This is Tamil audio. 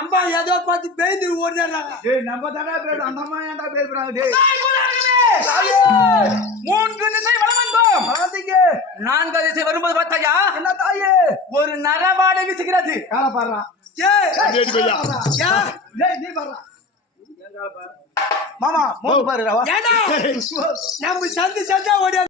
அம்மா ஏதோ பார்த்து பேய்ந்து ஓடுறாங்க. நம்ம தானே பேர் அந்த அம்மா ஏன்டா பேர் போறாங்க? மூன்று திசை வலம் வந்தோம். நான்கு திசை வரும்போது பார்த்தாயா என்ன தாயே ஒரு நரவாடை வீசுகிறது. கால பாடுறான் மாமா பாரு நம்ம சந்தி சந்தா ஓடி